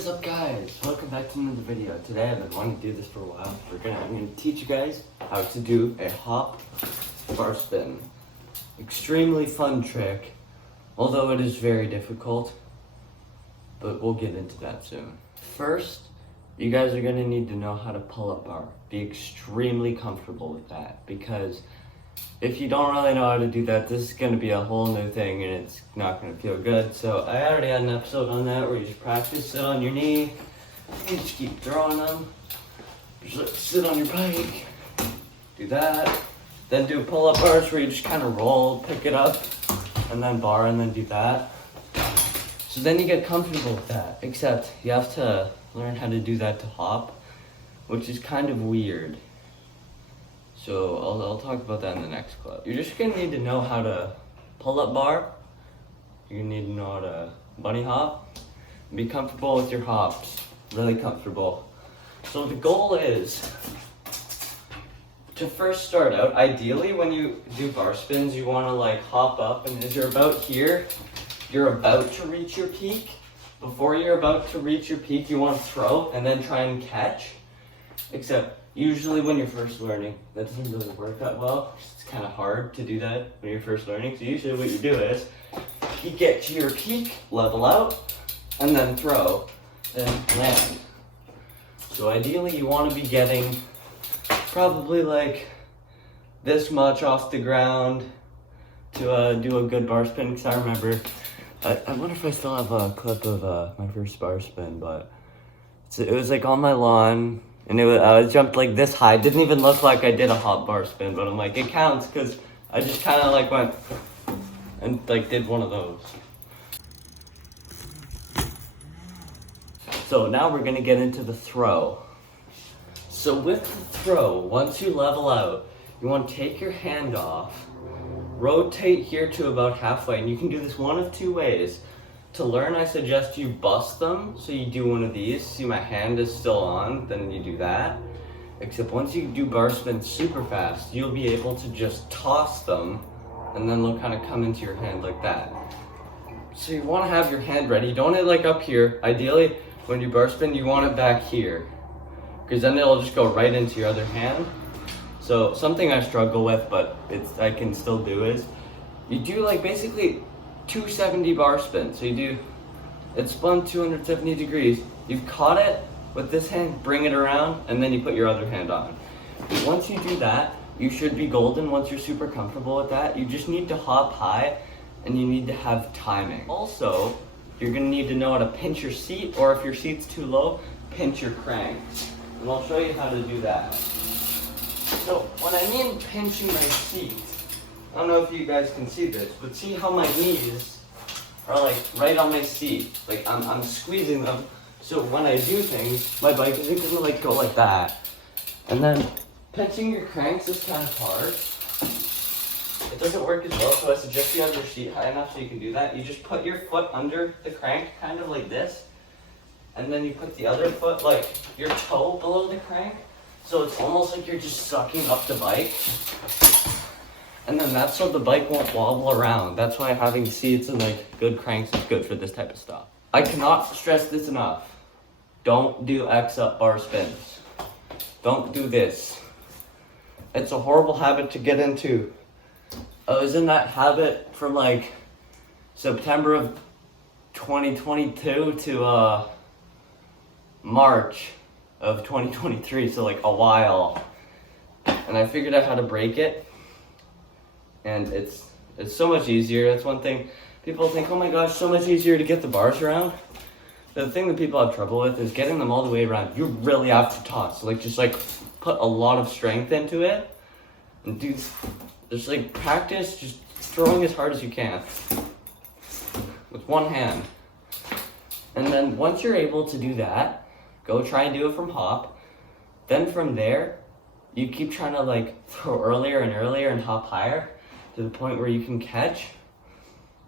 What is up, guys? Welcome back to another video. Today I've been wanting to do this for a while. I'm gonna teach you guys how to do a hop bar spin. Extremely fun trick, although it is very difficult, but we'll get into that soon. First, you guys are gonna need to know how to pull up bar. Be extremely comfortable with that, because if you don't really know how to do that, this is going to be a whole new thing and it's not going to feel good. So I already had an episode on that where you just practice, sit on your knee, you just keep throwing them, just sit on your bike, do that, then do pull-up bars where you just kind of roll, pick it up, and then bar, and then do that. So then you get comfortable with that, except you have to learn how to do that to hop, which is kind of weird. So I'll talk about that in the next clip. You're just gonna need to know how to pull up bar. You're gonna need to know how to bunny hop. Be comfortable with your hops, really comfortable. So the goal is to first start out, ideally when you do bar spins, you wanna like hop up, and as you're about here, you're about to reach your peak. Before you're about to reach your peak, you wanna throw and then try and catch, except usually when you're first learning, that doesn't really work that well. It's kind of hard to do that when you're first learning. So usually what you do is, you get to your peak, level out, and then throw, and land. So ideally you want to be getting probably like this much off the ground to do a good bar spin. Because I remember, I wonder if I still have a clip of my first bar spin, but it was like on my lawn. And I jumped like this high. It didn't even look like I did a hop bar spin, but I'm like, it counts because I just kind of like went and like did one of those. So now we're gonna get into the throw. So with the throw, once you level out, you want to take your hand off, rotate here to about halfway, and you can do this one of two ways. To learn, I suggest you bust them, so you do one of these. See, my hand is still on, then you do that. Except once you do bar spins super fast, you'll be able to just toss them, and then they'll kind of come into your hand like that. So you want to have your hand ready. You don't want it like up here. Ideally, when you bar spin, you want it back here, because then it'll just go right into your other hand. So something I struggle with, but I can still do, is you do like basically 270 bar spin. So you do, it's spun 270 degrees. You've caught it with this hand, bring it around, and then you put your other hand on. Once you do that, you should be golden. Once you're super comfortable with that, you just need to hop high and you need to have timing. Also, you're gonna need to know how to pinch your seat, or if your seat's too low, pinch your crank. And I'll show you how to do that. So when I mean pinching my seat, I don't know if you guys can see this, but see how my knees are like right on my seat. Like I'm squeezing them. So when I do things, my bike isn't gonna like go like that. And then pinching your cranks is kind of hard. It doesn't work as well, so I suggest you have your seat high enough so you can do that. You just put your foot under the crank, kind of like this. And then you put the other foot, like your toe below the crank. So it's almost like you're just sucking up the bike. And then that's so the bike won't wobble around. That's why having seats and like good cranks is good for this type of stuff. I cannot stress this enough. Don't do X up bar spins. Don't do this. It's a horrible habit to get into. I was in that habit from like September of 2022 to March of 2023, so like a while. And I figured out how to break it. And it's so much easier. That's one thing. People think, oh my gosh, so much easier to get the bars around. The thing that people have trouble with is getting them all the way around. You really have to toss. Like just like put a lot of strength into it. And do just like practice just throwing as hard as you can. With one hand. And then once you're able to do that, go try and do it from hop. Then from there, you keep trying to like throw earlier and earlier and hop higher, to the point where you can catch.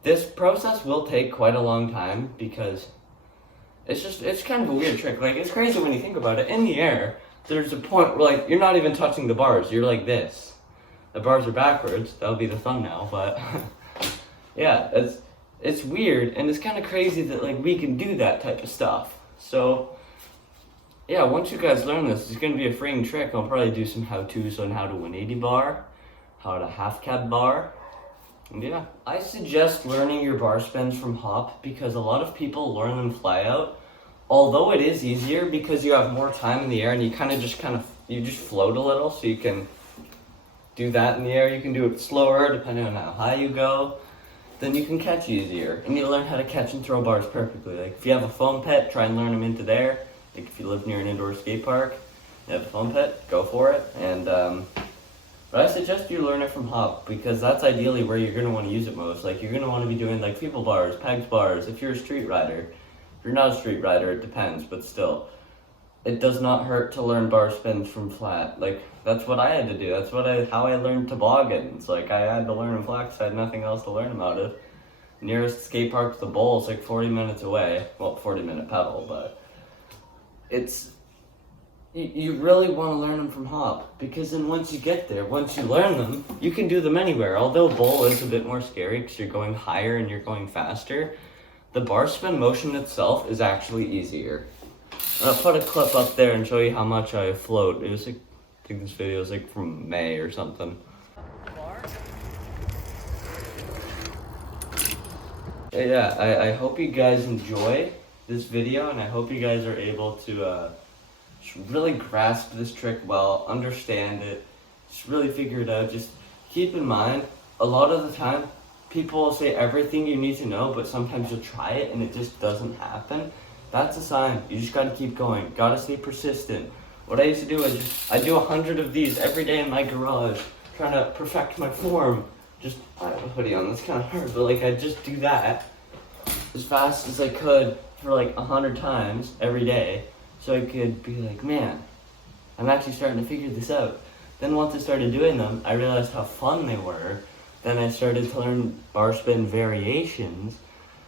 This process will take quite a long time because it's kind of a weird trick. Like, it's crazy when you think about it. In the air, there's a point where like you're not even touching the bars. You're like this. The bars are backwards. That'll be the thumbnail, but yeah, it's weird, and it's kind of crazy that like we can do that type of stuff. So yeah, once you guys learn this, it's going to be a freeing trick. I'll probably do some how-tos on how to 180 bar, how to half cab bar. And yeah, I suggest learning your bar spins from hop because a lot of people learn them fly out. Although it is easier because you have more time in the air and you just float a little, so you can do that in the air. You can do it slower depending on how high you go. Then you can catch easier. And you learn how to catch and throw bars perfectly. Like if you have a foam pit, try and learn them into there. Like if you live near an indoor skate park, you have a foam pit, go for it. And but I suggest you learn it from hop because that's ideally where you're going to want to use it most. Like you're going to want to be doing like feeble bars, pegs bars, if you're a street rider. If you're not a street rider, it depends, but still. It does not hurt to learn bar spins from flat. Like that's what I had to do. That's how I learned toboggans. Like I had to learn them flat because I had nothing else to learn them out of. Nearest skate park to the bowl is like 40 minutes away. Well, 40-minute pedal, but you really want to learn them from hop because then once you get there, once you learn them, you can do them anywhere. Although bowl is a bit more scary because you're going higher and you're going faster, the bar spin motion itself is actually easier. And I'll put a clip up there and show you how much I float. It was like, I think this video was like from May or something. Yeah, I hope you guys enjoy this video and I hope you guys are able to just really grasp this trick well, understand it, just really figure it out. Just keep in mind, a lot of the time, people will say everything you need to know, but sometimes you'll try it and it just doesn't happen. That's a sign. You just gotta keep going. Gotta stay persistent. What I used to do is I do 100 of these every day in my garage, trying to perfect my form. I have a hoodie on, that's kind of hard, but like I just do that as fast as I could for like 100 times every day. So I could be like, man, I'm actually starting to figure this out. Then once I started doing them, I realized how fun they were. Then I started to learn bar spin variations.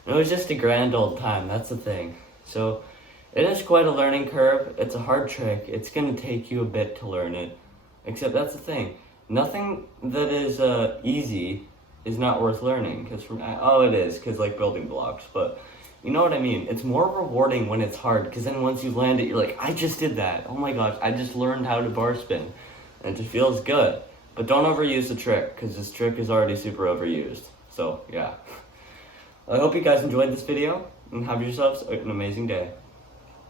And it was just a grand old time, that's the thing. So it is quite a learning curve. It's a hard trick. It's going to take you a bit to learn it. Except that's the thing. Nothing that is easy is not worth learning. It is, because like building blocks. But you know what I mean? It's more rewarding when it's hard, because then once you land it, you're like, I just did that. Oh my gosh, I just learned how to bar spin. And it just feels good. But don't overuse the trick, because this trick is already super overused. So, yeah. I hope you guys enjoyed this video, and have yourselves an amazing day.